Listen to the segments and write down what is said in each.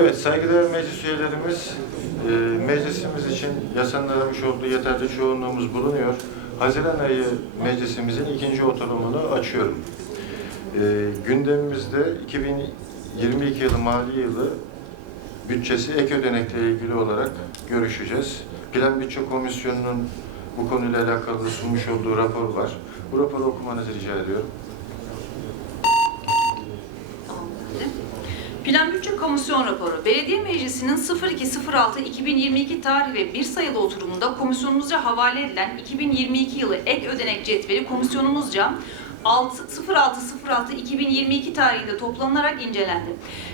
Evet, saygıdeğer meclis üyelerimiz, e, meclisimiz için yasanlanmış olduğu yeterli çoğunluğumuz bulunuyor. Haziran ayı meclisimizin ikinci oturumunu açıyorum. E, gündemimizde 2022 yılı mali yılı bütçesi ek ödenekle ilgili olarak görüşeceğiz. Plan Bütçe Komisyonu'nun bu konuyla alakalı sunmuş olduğu rapor var. Bu raporu okumanızı rica ediyorum. Plan Bütçe Komisyon Raporu. Belediye Meclisi'nin 02.06.2022 tarih ve bir sayılı oturumunda komisyonumuzca havale edilen 2022 yılı ek ödenek cetveli komisyonumuzca 06.06.2022 tarihinde toplanarak incelendi.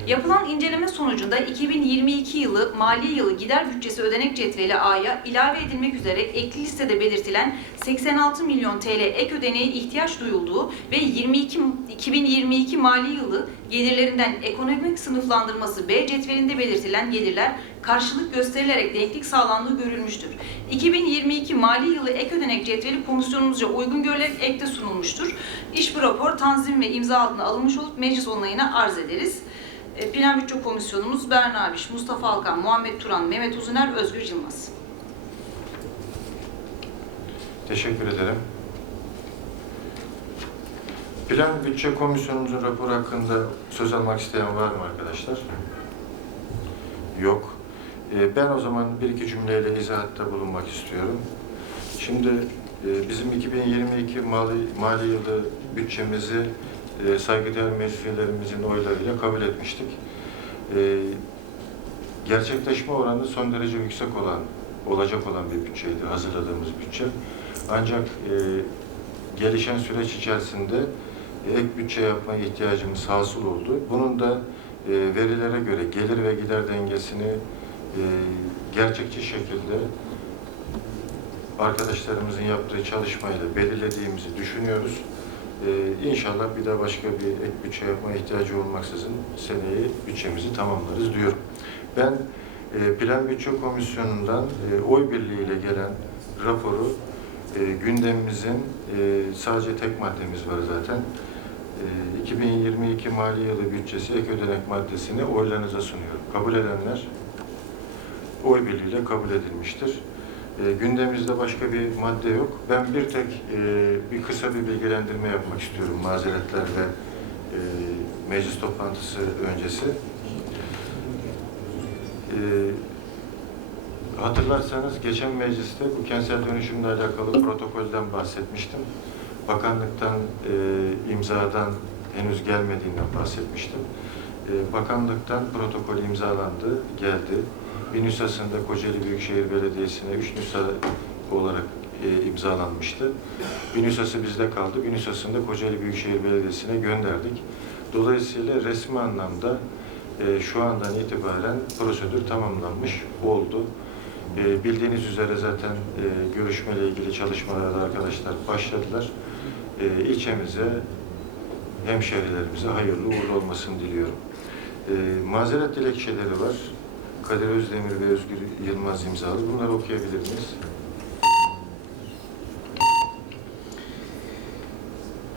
Yapılan inceleme sonucunda 2022 yılı mali yılı gider bütçesi ödenek cetveli A'ya ilave edilmek üzere ekli listede belirtilen 86 milyon TL ek ödeneğe ihtiyaç duyulduğu ve 22 2022 mali yılı gelirlerinden ekonomik sınıflandırması B cetvelinde belirtilen gelirler karşılık gösterilerek denklik sağlandığı görülmüştür. 2022 mali yılı ek ödenek cetveli komisyonumuzca uygun görülerek ekte sunulmuştur. İş bu rapor tanzim ve imza altına alınmış olup meclis onayına arz ederiz. E, Plan Bütçe Komisyonumuz Berna Abiş, Mustafa Alkan, Muhammed Turan, Mehmet Uzuner, Özgür Yılmaz. Teşekkür ederim. Plan Bütçe Komisyonumuzun raporu hakkında söz almak isteyen var mı arkadaşlar? Yok. Ee, Ben o zaman bir iki cümleyle izahatta bulunmak istiyorum. Şimdi e, bizim 2022 mali, mali yılı bütçemizi e, saygıdeğer meclis üyelerimizin oylarıyla kabul etmiştik. E, Gerçekleşme oranı son derece yüksek olan, olacak olan bir bütçeydi hazırladığımız bütçe. Ancak gelişen süreç içerisinde ek bütçe yapma ihtiyacımız hasıl oldu. Bunun da verilere göre gelir ve gider dengesini e, gerçekçi şekilde arkadaşlarımızın yaptığı çalışmayla belirlediğimizi düşünüyoruz. E, inşallah bir daha başka bir ek bütçe yapma ihtiyacı olmaksızın seneyi bütçemizi tamamlarız diyorum. Ben e, Plan Bütçe Komisyonu'ndan e, oy birliğiyle gelen raporu e, gündemimizin e, sadece tek maddemiz var zaten. E, 2022 mali yılı bütçesi ek ödenek maddesini oylarınıza sunuyorum. Kabul edenler oy birliğiyle kabul edilmiştir. E, gündemimizde başka bir madde yok. Ben bir tek e, bir kısa bir bilgilendirme yapmak istiyorum mazeretler ve e, meclis toplantısı öncesi. E, Hatırlarsanız geçen mecliste bu kentsel dönüşümle alakalı protokolden bahsetmiştim. Bakanlıktan e, imzadan henüz gelmediğinden bahsetmiştim. E, bakanlıktan protokol imzalandı, geldi. Bir nüshasında Kocaeli Büyükşehir Belediyesi'ne üç nüsha olarak e, imzalanmıştı. Bir nüshası bizde kaldı, bir nüshasını Kocaeli Büyükşehir Belediyesi'ne gönderdik. Dolayısıyla resmi anlamda e, şu andan itibaren prosedür tamamlanmış oldu. E, bildiğiniz üzere zaten e, görüşmeyle ilgili çalışmalarda arkadaşlar başladılar. E, ilçemize, hemşehrilerimize hayırlı uğurlu olmasını diliyorum. E, mazeret dilekçeleri var. Kadir Özdemir ve Özgür Yılmaz imzalı. Bunları okuyabilir miyiz?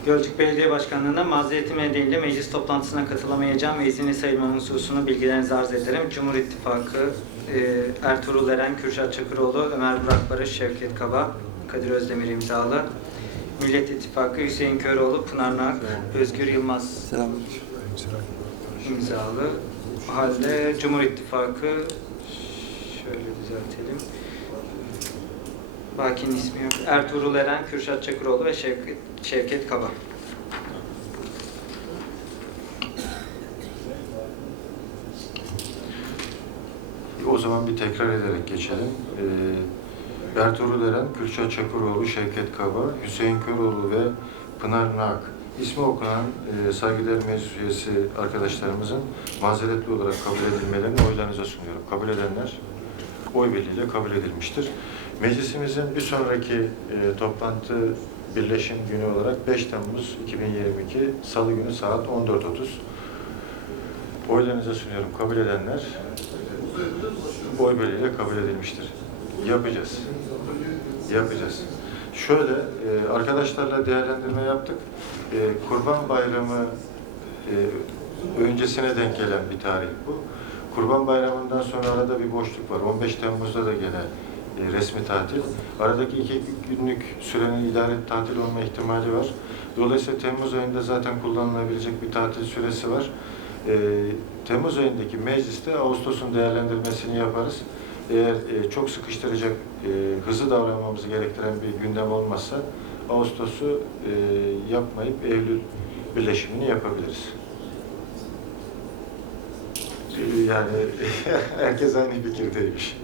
Gölcük Belediye Başkanlığı'na mazeretim nedeniyle meclis toplantısına katılamayacağım ve izinli sayılmam hususunu bilgilerinizi arz ederim. Cumhur İttifakı, e, Ertuğrul Eren, Kürşat Çakıroğlu, Ömer Burak Barış, Şevket Kaba, Kadir Özdemir imzalı. Millet İttifakı, Hüseyin Köroğlu, Pınar Nak, Özgür Yılmaz imzalı. Halde Cumhur İttifakı, şöyle düzeltelim. Baki'nin ismi yok. Ertuğrul Eren, Kürşat Çakıroğlu ve Şevket, Şevket Kaba. O zaman bir tekrar ederek geçelim. Ee, Ertuğrul Eren, Kürşat Çakıroğlu, Şevket Kaba, Hüseyin Köroğlu ve Pınar Nak ismi okunan e, saygıdeğer meclis üyesi arkadaşlarımızın mazeretli olarak kabul edilmelerini oylarınıza sunuyorum. Kabul edenler oy birliğiyle kabul edilmiştir. Meclisimizin bir sonraki e, toplantı birleşim günü olarak 5 Temmuz 2022 Salı günü saat 14.30 oylarınıza sunuyorum. Kabul edenler oy birliğiyle kabul edilmiştir. Yapacağız. Yapacağız. Şöyle, e, arkadaşlarla değerlendirme yaptık. E, Kurban Bayramı e, öncesine denk gelen bir tarih bu. Kurban Bayramı'ndan sonra arada bir boşluk var. 15 Temmuz'da da gene e, resmi tatil. Aradaki iki günlük sürenin idare tatil olma ihtimali var. Dolayısıyla Temmuz ayında zaten kullanılabilecek bir tatil süresi var. E, Temmuz ayındaki mecliste Ağustos'un değerlendirmesini yaparız. Eğer e, çok sıkıştıracak, e, hızlı davranmamızı gerektiren bir gündem olmazsa Ağustos'u e, yapmayıp Eylül birleşimini yapabiliriz. Yani herkes aynı fikirdeymiş.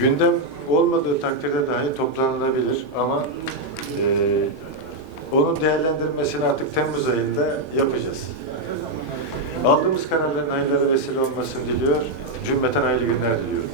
Gündem olmadığı takdirde dahi toplanılabilir ama e, onun değerlendirmesini artık Temmuz ayında yapacağız. Aldığımız kararların hayırlara vesile olmasını diliyor. Cümleten hayırlı günler diliyorum.